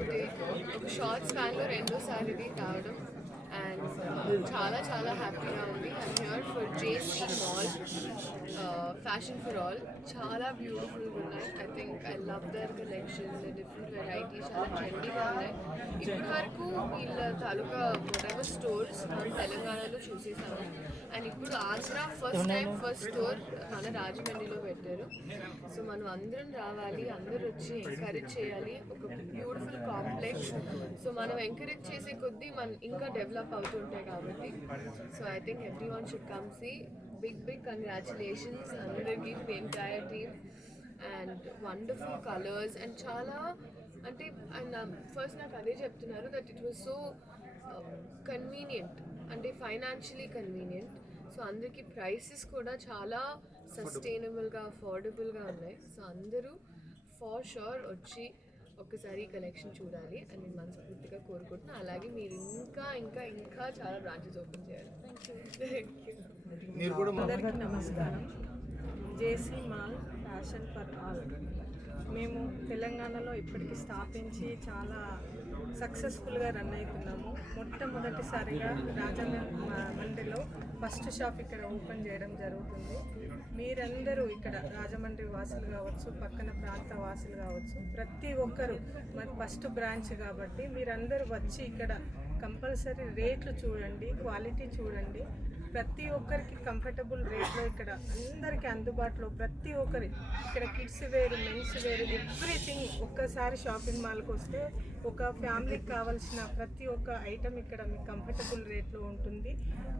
అంటే ఒక షార్ట్ స్పాన్లో రెండోసారి రావడం అండ్ చాలా చాలా హ్యాపీగా ఉంది. I'm here for JC mall fashion for all. చాలా బ్యూటిఫుల్గా ఉన్నాయి. I think I love their collection, different varieties చాలా ట్రెండీగా ఉన్నాయి. ఇప్పటి వరకు వీళ్ళ తాలూకా మొదటి స్టోర్స్ మనం తెలంగాణలో చూసేసాము అండ్ ఇప్పుడు ఆంధ్ర ఫస్ట్ స్టోర్ మన రాజమండ్రిలో పెట్టారు. సో మనం అందరం రావాలి, అందరూ వచ్చి ఎంకరేజ్ చేయాలి. ఒక బ్యూటిఫుల్ కాంప్లెక్స్. సో మనం ఎంకరేజ్ చేసే కొద్దీ మనం ఇంకా డెవలప్ అవుతుంటాయి కాబట్టి so I think everyone should come see. Big congratulations అందరికీ, the entire team. And wonderful colours and చాలా అంటే అండ్ ఫస్ట్ నాకు అదే చెప్తున్నారు that it was so convenient, అంటే ఫైనాన్షియలీ కన్వీనియంట్. సో అందరికీ ప్రైసెస్ కూడా చాలా సస్టైనబుల్గా అఫోర్డబుల్గా ఉన్నాయి. సో అందరూ ఫర్ షూర్ వచ్చి ఒక్కసారి కలెక్షన్ చూడాలి అని నేను మనస్ఫూర్తిగా కోరుకుంటున్నాను. అలాగే మీరు ఇంకా ఇంకా ఇంకా చాలా బ్రాంచెస్ ఓపెన్ చేయాలి. అందరికీ నమస్కారం. జేసీ మాల్ ఫ్యాషన్ ఫర్ ఆల్ మేము తెలంగాణలో ఇప్పటికి స్థాపించి చాలా సక్సెస్ఫుల్గా రన్ అవుతున్నాము. మొట్టమొదటిసారిగా రాజమండ్రిలో ఫస్ట్ షాప్ ఇక్కడ ఓపెన్ చేయడం జరుగుతుంది. మీరందరూ ఇక్కడ రాజమండ్రి వాసులు కావచ్చు, పక్కన ప్రాంత వాసులు కావచ్చు, ప్రతి ఒక్కరు మరి ఫస్ట్ బ్రాంచ్ కాబట్టి మీరందరూ వచ్చి ఇక్కడ కంపల్సరీ రేట్లు చూడండి, క్వాలిటీ చూడండి. ప్రతి ఒక్కరికి కంఫర్టబుల్ రేట్లో ఇక్కడ అందరికీ అందుబాటులో ప్రతి ఒక్కరి ఇక్కడ కిడ్స్ వేరు, మెన్స్ వేరు, ఎవ్రీథింగ్. ఒక్కసారి షాపింగ్ మాల్కి వస్తే ఒక ఫ్యామిలీకి కావాల్సిన ప్రతి ఒక్క ఐటెం ఇక్కడ మీకు కంఫర్టబుల్ రేట్లో ఉంటుంది.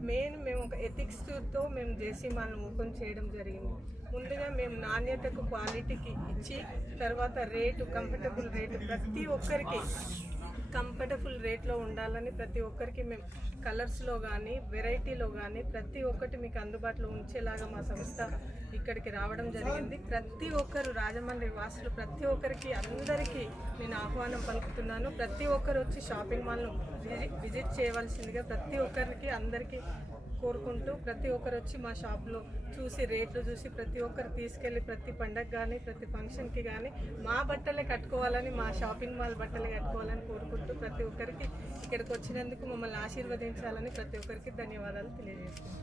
మేము ఒక ఎథిక్స్తో మేము జేసీ మాల్ను ఓపెన్ చేయడం జరిగింది. ముందుగా మేము నాణ్యతకు క్వాలిటీకి ఇచ్చి తర్వాత రేటు కంఫర్టబుల్ రేటు ప్రతి ఒక్కరికి కంఫర్టబుల్ రేట్లో ఉండాలని ప్రతి ఒక్కరికి మేము కలర్స్లో కానీ వెరైటీలో కానీ ప్రతి ఒక్కటి మీకు అందుబాటులో ఉంచేలాగా మా సంస్థ ఇక్కడికి రావడం జరిగింది. ప్రతి ఒక్కరు రాజమండ్రి వాసులు ప్రతి ఒక్కరికి అందరికీ నేను ఆహ్వానం పలుకుతున్నాను. ప్రతి ఒక్కరు వచ్చి షాపింగ్ మాల్ను విజిట్ చేయవలసిందిగా ప్రతి ఒక్కరికి అందరికీ కోరుకుంటూ ప్రతి ఒక్కరు వచ్చి మా షాప్లో చూసి రేట్లు చూసి ప్రతి ఒక్కరు తీసుకెళ్ళి ప్రతి పండగ కానీ ప్రతి ఫంక్షన్కి కానీ మా బట్టలే కట్టుకోవాలని, మా షాపింగ్ మాల్ బట్టలే కట్టుకోవాలని కోరుకుంటూ ప్రతి ఒక్కరికి ఇక్కడికి వచ్చినందుకు మమ్మల్ని ఆశీర్వదించాలని ప్రతి ఒక్కరికి ధన్యవాదాలు తెలియజేస్తున్నాను.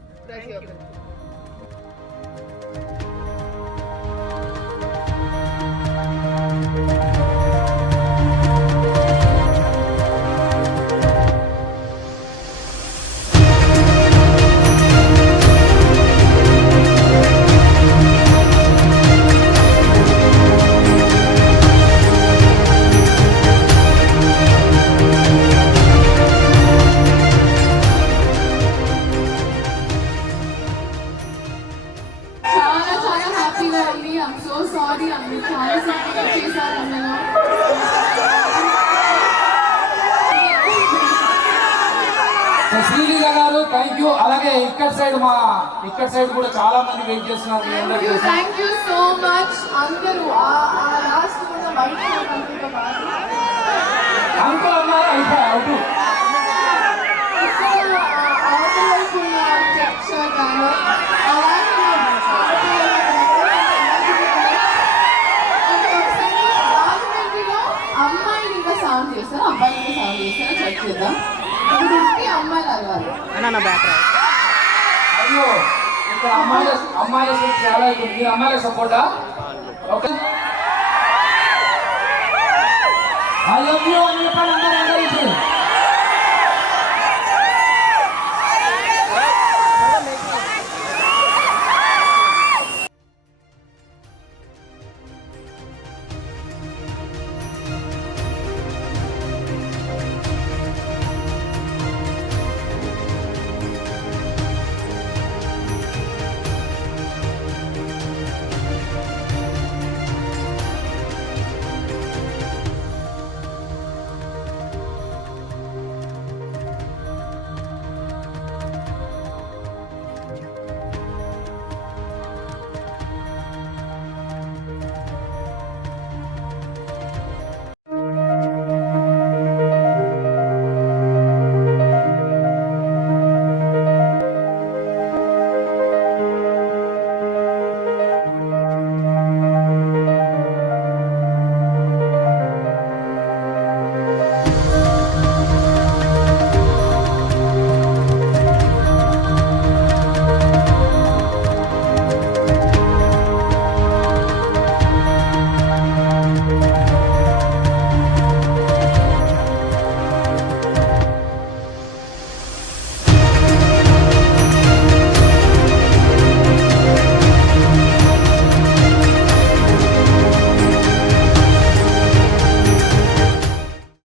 I'm so sorry. I'm చాలా సార్లు చేశాను నేను. శ్రీలీల గారు థ్యాంక్ యూ. అలాగే ఇక్కడ సైడ్ కూడా చాలా మంది వెయిట్ చేస్తున్నారు. థ్యాంక్ యూ సో మచ్ అందరూ. లాస్ట్ కూడా వైట్ అంకుల్ అన్నారు అయిపోయి అవుట్ సౌండ్ చేస్తాను, అబ్బాయిలకి సౌండ్ చేస్తాను, చెక్ చేద్దాం. ఇప్పుడు అమ్మాయిలు అలవాలి. అయ్యో ఇక్కడ అమ్మాయిల చాలా ఇప్పుడు అమ్మాయిల సపోర్టా? ఓకే ఐ లవ్ యూ అని చెప్పండి అందరూ.